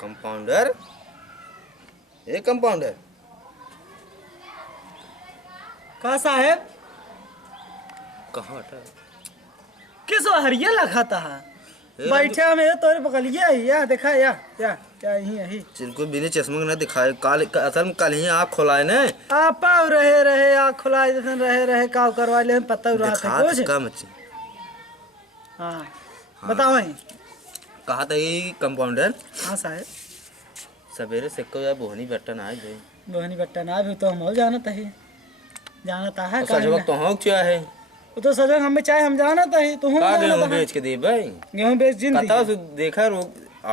Compounder, ए compounder. कहा साहेब? कहाँ हटा? किस हरिया लखाता है? बैठा में तोरे बगलिया या देखा या यही यही चिरको बिना चश्मे ना दिखाए काल असल में कल ही आँख खोलाए ने आपा रहे आँख खुलाए जैसे रहे काव करवा ले पता रहा था कुछ कम अच्छी। हाँ बताओ ही कहा था ये कंपाउंडर। हाँ साहेब सवेरे से को यार बोहनी बट्टन आए भाई। बोहनी बट्टन आ भी तो हम जानता है सच वक्त तो हो क्या है वो तो सजग हमें चाहे हम जानता है तो हम गेहूं बेच के दे भाई। गेहूं बेच जिन कता से देखा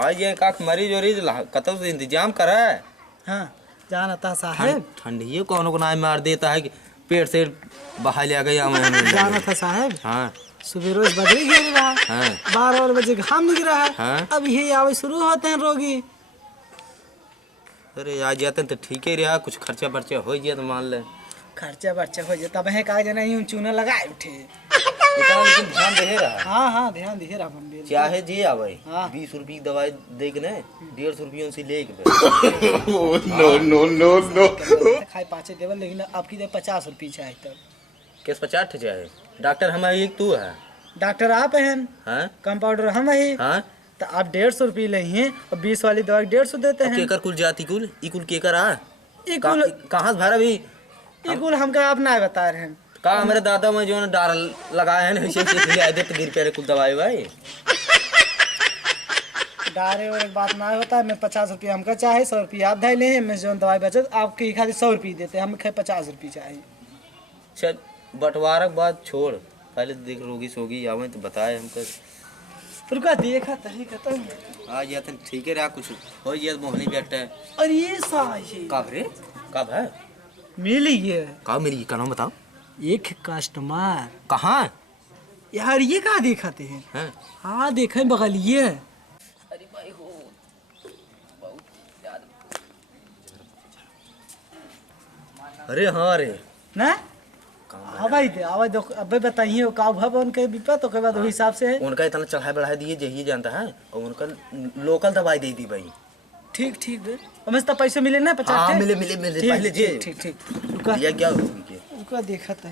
आज ये काख मरीज वरीज कता से इंतजाम करा है। हाँ जानता साहेब ठंडी कौन को ना मार देता है कि पेट से बाहर ले गई जाना था साहेब। हाँ सुबह रोज बदली गिर रहा है। हाँ 12 बजे घाम निकल रहा है। हाँ अब यही आवे शुरू होते हैं रोगी। अरे आ जाते तो ठीक ही रहा कुछ खर्चा बर्चा हो जाए तो मान ले खर्चा बर्चा हो जाए तब है का जना यूं चूना लगाए उठे इतना लेकिन ध्यान दे रहा। हाँ ध्यान दे रहा हम चाहे जी आवे हाँ। 20 रुपये की दवाई दे के ना 150 रुपये से ले नो खाए पाचे देवल लेकिन आपकी दे 50 रुपये चाहिए तब केस 50 चाहे डॉक्टर हमारे एक तू है डॉक्टर आप हैं हाँ कंपाउंडर हम ही हाँ तो आप 150 रुपये लेंगे और 20 वाली दवाई 150 देते हैं। केकर कुल जाती कुल इकुल केकर आ इकुल कहाँ से भरा भी इकुल हमका आप ना बता रहे हैं का हमारे दादा में जो डार लगाए हैं ना आए थे तो गिर पे कुल दवाई भाई डारे और एक बात ना होता है। मैं 50 रुपये हमका चाहे 100 रुपये आप धै ले मैं जो दवाई बचे आपके खाली 100 रुपये देते हैं। हमें 50 रुपये चाहिए। चल बंटवारा के बाद छोड़ पहले तो देख रोगी सोगी आवे तो बताए हमको रुका देखा तही खत्म आ गया तो ठीक है रहा कुछ हो गया मोहनी बैठा है। और ये साही कब रे कब है मिली ये कब मेरी का नाम बताओ। एक कस्टमर कहाँ यार ये कहाँ दिखाते हैं? हाँ देखे बगल ये अरे भाई हो अरे हाँ रे ना भाई दे आवाज दो अबे बताइए वो का भव उनके विपत तो के बाद वही हिसाब से उनका इतना चढ़ाई बढ़ाई दिए यही जानता है और उनका लोकल दवाई दे दी भाई। ठीक हमें तो पैसे मिले ना 50। हाँ मिले पहले जे ठीक रुका दिया क्या रुका देखा था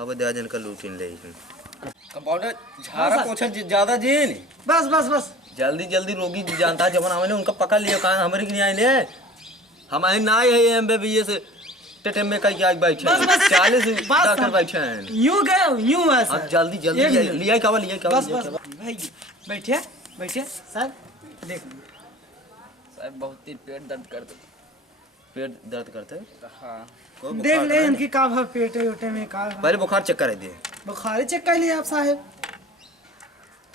अब दे का लूटिन ले कंपाउंडर झाड़ा पोछा ज्यादा जेल बस जल्दी रोगी जानता है जब हमने उनका पकड़ लिया कहाँ हमारे की नहीं आए हमारे ना है एमबीबीएस टेटे में का क्या बैठे 40 डॉक्टर बैठे हैं यूं गए यूं है सर जल्दी लिया क्या बस भाई बैठिए सर देख साहब बहुत ही पेट दर्द करते हाँ देख ले इनकी का भाव पेटे उठे में का पहले बुखार चेक कर दिए बुखार चेक कर लिए आप साहब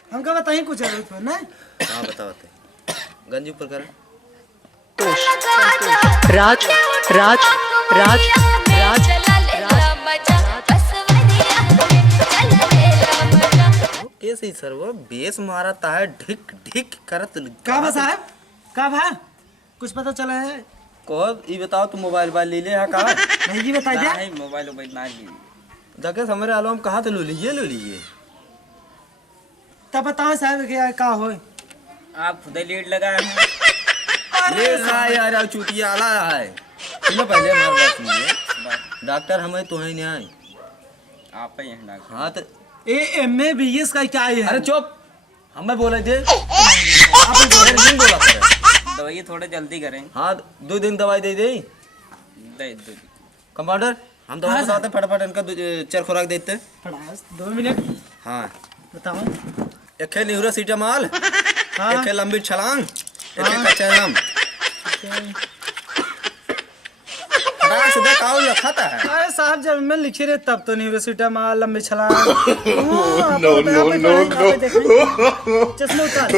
हमका बताइए कुछ जरूरत हो ना। हाँ बताते गंज ऊपर कर राज राज राज राज कैसे सर वो बेस मारता है ढिक करत का बा साहब का भा कुछ पता चला है को ये बताओ तुम मोबाइल ले ले है का नहीं जी बता दिया नहीं मोबाइल ना ली जगह हमारे आलम कहाँ तो लो लीजिए तब बताओ साहब क्या का हो आप खुद ही लीड लगाए हैं ये ना यार चूतिया आला है सुनो पहले हमारी बात सुनिए डॉक्टर हमें तो है नहीं आए आप ही हैं डॉक्टर। हाँ तो MABS का क्या है? अरे चुप हमें बोले थे आप नहीं बोला दवाई थोड़ा जल्दी करें। हाँ 2 दिन दवाई दे दे कंपाउंडर हम दवाई बताते फटाफट इनका 4 खुराक देते 2 मिनट। हाँ बताओ एक है न्यूरोसिटामॉल एक है लंबी छलांग एक है कच्चा सीधा काउ लखाता है। अरे साहब जब मैं लिखे रहे तब तो न्यूरोसिटामॉल लंबी छलांग चश्मा उतार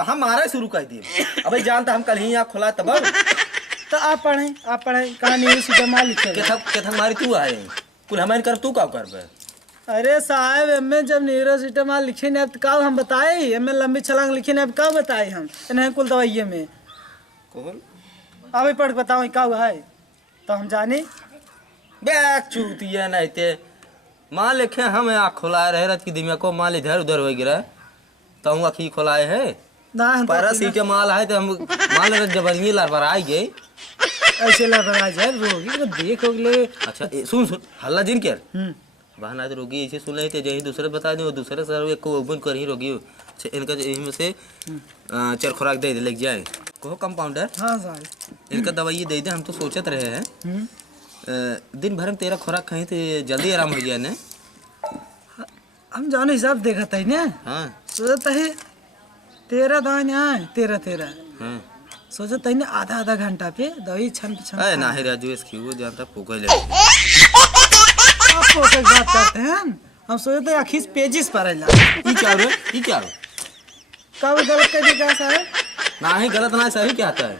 हम मारा शुरू कर दिए अबे जानता हम कल ही यहाँ खुला तब तो आप पढ़े कहाँ न्यूरोसिटामॉल लिखे के मारी तू आए कुल हमारे कर तू का कर। अरे साहब एम जब न्यूरोसिटामॉल लिखे ने अब का हम बताए एम लंबी छलांग लिखे ने अब का बताए हम नहीं कुल दवाइये में अभी पढ़ बताओ का है तो हम जाने बैग चूतिया नहीं ते मान लेखे हम आँख खोलाए रहे रात की दिमिया को मान इधर उधर हो गिरा तो हम आँखी खोलाए है ना हम तो पैरासीटामॉल है तो हम मान ले जबरदस्ती लार आई गई ऐसे लगा जाए रोगी तो देख ले। अच्छा सुन सुन हल्ला जिन क्या बहना तो रोगी ऐसे सुन रहे थे जही दूसरे बता दे दूसरे सर एक को ओपन कर ही रोगी अच्छा इनका में से 4 खुराक दे दे लग जाए कहो कंपाउंडर। हाँ साहब इनका दवाई दे दे हम तो सोचत रहे हैं दिन भर में 13 खुराक खाई तो जल्दी आराम हो जाए ना। हम जाने हिसाब देखा था ना। हाँ सोचता है 13 दवाई आए 13 हाँ सोचता है ना आधा घंटा पे दवाई छन अरे ना ही राजू इसकी वो जानता पोको ले आपको एक बात करते हैं हम सोचते हैं आखिर पेजिस पर ई क्या रे ई क्या कब गलत कर दिया साहब। ना ही गलत ना सही क्या आता है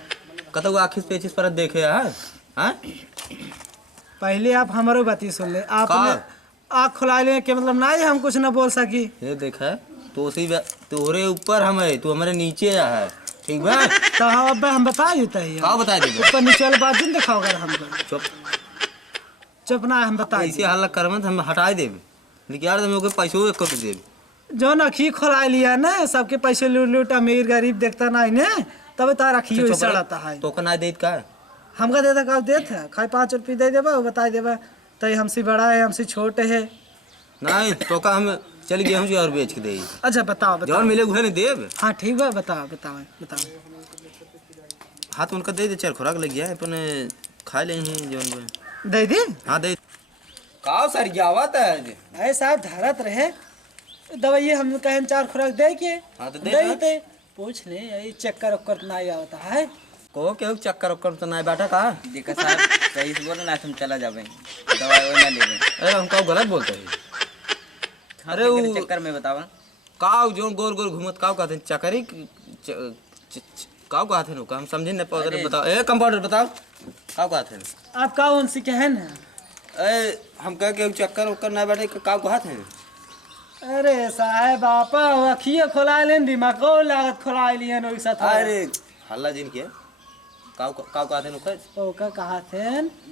कतो आखिर पेचिस पर देखे यार हाँ पहले आप हमारे बात ही सुन ले आपने आँख खुला ले के मतलब ना ही हम कुछ ना बोल सकी। ये देखा तो उसी तोरे ऊपर हम है तू हमारे नीचे है ठीक बा तो अब हम बता देते हैं का बता दे ऊपर नीचे वाली बात नहीं दिखाओ अगर हमको चुप चुप ना हम बता ऐसे हल्ला करम हम हटा दे लेकिन यार हम ओके पैसो एक कर दे जो ना खी खुला लिया ना सबके पैसे लूट लूट अमीर गरीब देखता ना इन्हें तब तार रखी हुई सड़ाता है तो का ना देत का हमका देता का देत है खाए 5 रुपये दे देबा वो बता देबा तो हमसे बड़ा है हमसे छोटे है नहीं तो का हम चल गए हम जो और बेच के दे अच्छा बताओ बताओ जौन मिले उहे ने देब हाँ ठीक है बताओ बताओ बताओ हाथ उनका दे दे 4 खुराक लग गया अपन खा ले हैं जौन दे दी हाँ दे काव सर जावत है अरे साहब धरत रहे दवाई हम कहें 4 खुराक दे के हाँ तो दे दे पूछ ले ये चक्कर उक्कर ना आता है को के चक्कर उक्कर तो नहीं बैठा का देखा साहब सही से बोलो ना तुम चला जाबे दवाई वो ना लेबे। अरे हम का गलत बोलते हैं अरे वो चक्कर में बतावा काव जो गोल गोल घूमत काव कहते हैं चकरी काव कहते हैं हम समझे नहीं पाते बताओ ए कंपाउंडर बताओ काव कहते हैं आप कौन सी कहे ना ए हम कह के चक्कर उक्कर ना बैठे काव कहते हैं अरे साहब आपा अखिए खोला लेन दिमाग लागत खोला लियन ओइ साथ अरे हल्ला जिन के काव कहते हैं उकर ओ का कहा थे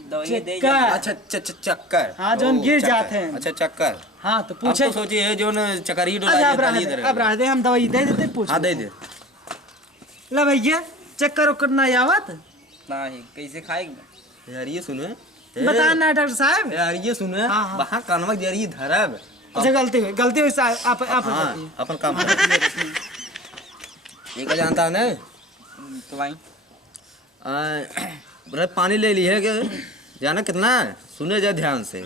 दवाई दे अच्छा चक्कर हाँ जोन गिर जाते हैं अच्छा चक्कर हाँ तो हम पूछे तो सोचिए है जो न चकरी अच्छा डोला अब रह दे हम दवाई दे देते पूछ हाँ दे दे ले भैया चक्कर उक्कर ना आवत नहीं कैसे खाएगा यार ये सुनो बता ना डॉक्टर साहब यार ये सुनो हाँ, हाँ। वहाँ कानवा जरिए धरब अच्छा गलती हुई साहब आप हाँ बताइए। अपन काम ये का जानता है ना तो भाई बोले पानी ले ली है क्या जाना कितना सुने जा ध्यान से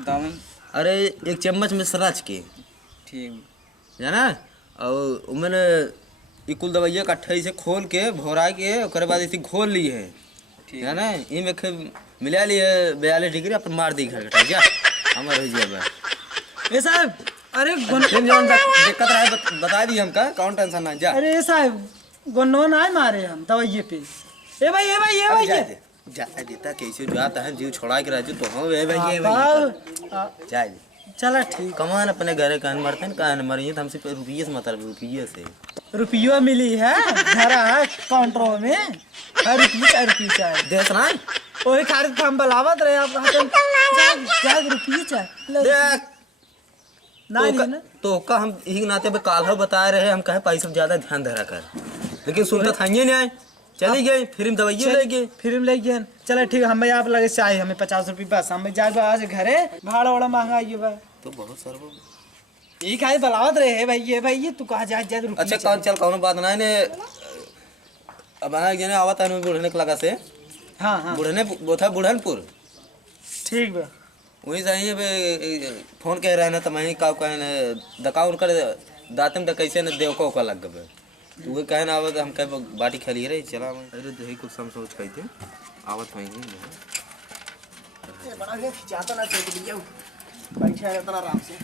दवाई अरे 1 चम्मच में सराच के ठीक जाना और मैंने ये कुल दवाइया कट्ठे से खोल के भोरा के उसके बाद इसे घोल ली है ठीक है ना ये में मिला लिए 42 डिग्री अपन मार दी घर जा हमारे हो जाए ए साहब अरे दिक्कत रहा बता दी हमका कौन टेंशन ना जा अरे साहब गोनो ना मारे हम दवाई पे ए भाई जा देता कैसे जाता है जीव छोड़ा के राजू तो हम ए भाई जा चला ठीक कमान अपने घरे कहन मरते हैं कहन मरिए तो हमसे रुपये से मतलब रुपये से रुपया मिली है धरा है काउंटर में हर रुपये चाहे देश ना वही खारिज हम बलावत रहे आप क्या रुपये चाहे देख ना ना तो का हम यही नाते पे काल बता रहे हम कहे पैसा ज्यादा ध्यान धरा कर लेकिन सुनता था नहीं आए चली गई फिर दवाइया ले गए फिर ले गए चलो ठीक हम आप लगे चाहिए हमें 50 रुपये बस हम जाए आज घरे भाड़ा वाड़ा महंगा आई बा तो बहुत सर्व यही खाए बलावत रहे है भाई तू कहा जाए अच्छा कौन चल कौन बात ना ने अब आना जने आवत है बुढ़ने के लगा से हाँ बुढ़ने बोथा बुढ़नपुर ठीक बा वही सही है फोन कह रहे ना तो मैं का कहने दका उनकर दातम द कैसे न देव को लग गए तो वो कहना आवत हम कह बाटी खेली रहे चला अरे दही कुछ सम सोच कही थे आवत वहीं बड़ा खिंचाता ना बैठे रहता आराम से